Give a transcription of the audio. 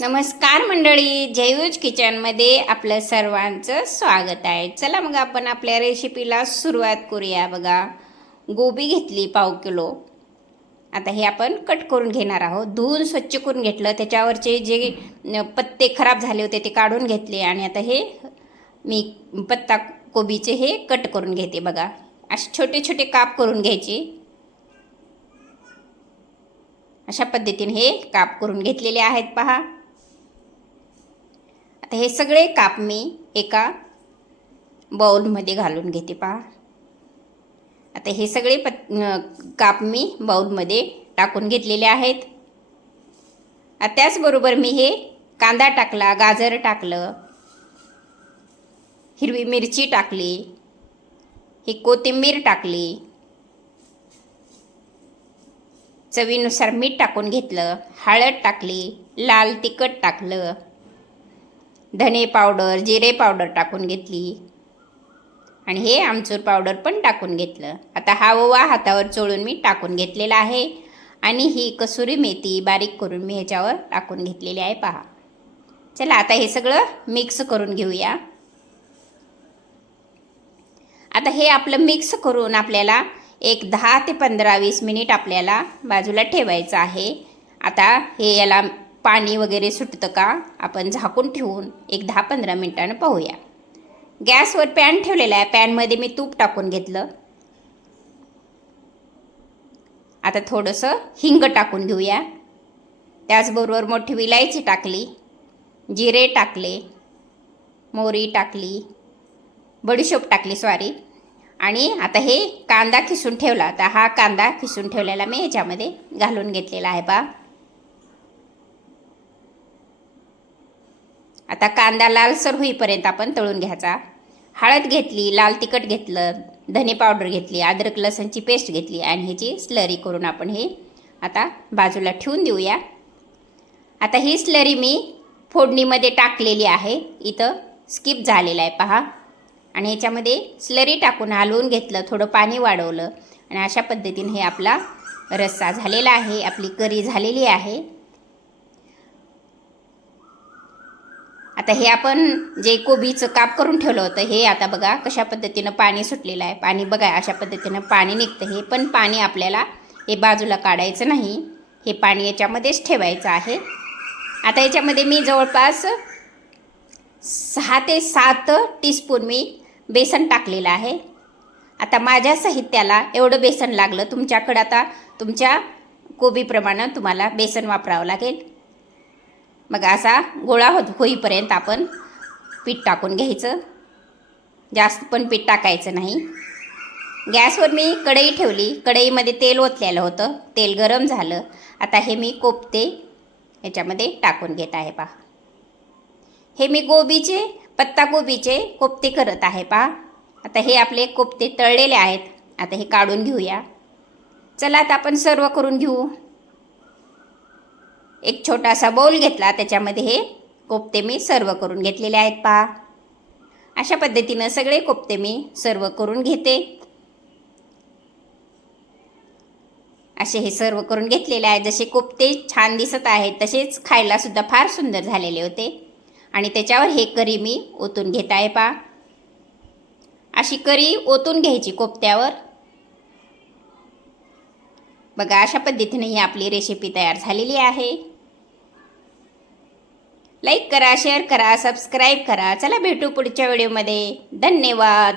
नमस्कार मंडळी, जयूज किचनमध्ये आपलं सर्वांचं स्वागत आहे. चला मग आपण आपल्या रेसिपीला सुरुवात करूया. बघा, गोबी घेतली पाव किलो. आता हे आपण कट करून घेणार आहोत. धुवून स्वच्छ करून घेतलं, त्याच्यावरचे जे पत्ते खराब झाले होते ते काढून घेतले आणि आता हे मी पत्ता कोबीचे हे कट करून घेते. बघा, असे छोटे छोटे काप करून घ्यायचे. अशा पद्धतीने हे काप करून घेतलेले आहेत पहा. आता हे सगळे काप मी एका बाउलमध्ये घालून घेते पहा. आता हे सगळे काप मी बाउलमध्ये टाकून घेतलेले आहेत. त्याचबरोबर मी हे कांदा टाकला, गाजर टाकलं, हिरवी मिरची टाकली, ही कोथिंबीर टाकली, चवीनुसार मीठ टाकून घेतलं, हळद टाकली, लाल तिखट टाकलं, धने पावडर, जिरे पावडर टाकून घेतली आणि हे आमचूर पावडर पण टाकून घेतलं. आता हा ओवा हातावर चोळून मी टाकून घेतलेला आहे आणि ही कसुरी मेथी बारीक करून मी ह्याच्यावर टाकून घेतलेली आहे पहा. चला आता हे सगळं मिक्स करून घेऊया. आता हे आपलं मिक्स करून आपल्याला एक 10 ते 15-20 मिनिट आपल्याला बाजूला ठेवायचं आहे. आता हे याला पाणी वगैरे सुटतं का आपण झाकून ठेवून एक 10-15 मिनिटांनं पाहूया. गॅसवर पॅन ठेवलेला आहे. पॅनमध्ये मी तूप टाकून घेतलं. आता थोडंसं हिंग टाकून घेऊया. त्याचबरोबर मोठी विलायची टाकली, जिरे टाकले, मोहरी टाकली, बडीशोप टाकली आणि आता हे कांदा खिसून ठेवला. आता हा कांदा खिसून ठेवलेला मी ह्याच्यामध्ये घालून घेतलेला आहे पहा. आता कांदा लालसर होईपर्यंत आपण तळून घ्यायचा. हळद घेतली, लाल तिखट घेतलं, धने पावडर घेतली, अद्रक लसणची पेस्ट घेतली आणि ह्याची स्लरी करून आपण हे आता बाजूला ठेवून देऊया. आता ही स्लरी मी फोडणीमध्ये टाकलेली आहे. इथं स्किप झालेलं आहे पहा. आणि ह्याच्यामध्ये स्लरी टाकून हलवून घेतलं, थोडं पाणी वाढवलं आणि अशा पद्धतीने हे आपला रस्सा झालेला आहे, आपली करी झालेली आहे. आता हे आपण जे कोबीचं काप करून ठेवलं होतं हे आता बघा कशा पद्धतीनं पाणी सुटलेलं आहे. पाणी बघा अशा पद्धतीनं पाणी निघतं. हे पण पाणी आपल्याला हे बाजूला काढायचं नाही, हे पाणी याच्यामध्येच ठेवायचं आहे. आता याच्यामध्ये मी जवळपास 6 ते 7 टीस्पून मी बेसन टाकलेलं आहे. आता माझ्या साहित्याला एवढं बेसन लागलं. तुमच्याकडं आता तुमच्या कोबीप्रमाणे तुम्हाला बेसन वापरावं लागेल. मग असा गोळा होईपर्यंत आपण पीठ टाकून घ्यायचं. जास्त पण पीठ टाकायचं नाही. गॅसवर मी कढई ठेवली. कढईमध्ये तेल ओतलेलं होतं. तेल गरम झालं. आता हे मी कोफ्ते याच्यामध्ये टाकून घेत आहे पहा. हे मी पत्ताकोबीचे कोफ्ते करत आहे पहा. आता हे आपले कोफ्ते तळलेले आहेत. आता हे काढून घेऊया. चला आता आपण सर्व करून घेऊ. एक छोटासा बाउल घेतला, त्याच्यामध्ये हे कोफ्ते मी सर्व करून घेतलेले आहेत पहा. अशा पद्धतीनं सगळे कोफ्ते मी सर्व करून घेते. असे हे सर्व करून घेतलेले आहेत. जसे कोफ्ते छान दिसत आहेत तसेच खायला सुद्धा फार सुंदर झालेले होते. आणि त्याच्यावर हे करी मी ओतून घेत आहे पहा. अशी करी ओतून घ्यायची कोफ्त्यावर. बघा अशा पद्धतीने ही आपली रेसिपी तयार झालेली आहे. लाईक करा, शेअर करा, सबस्क्राईब करा. चला भेटू पुढच्या व्हिडिओमध्ये. धन्यवाद.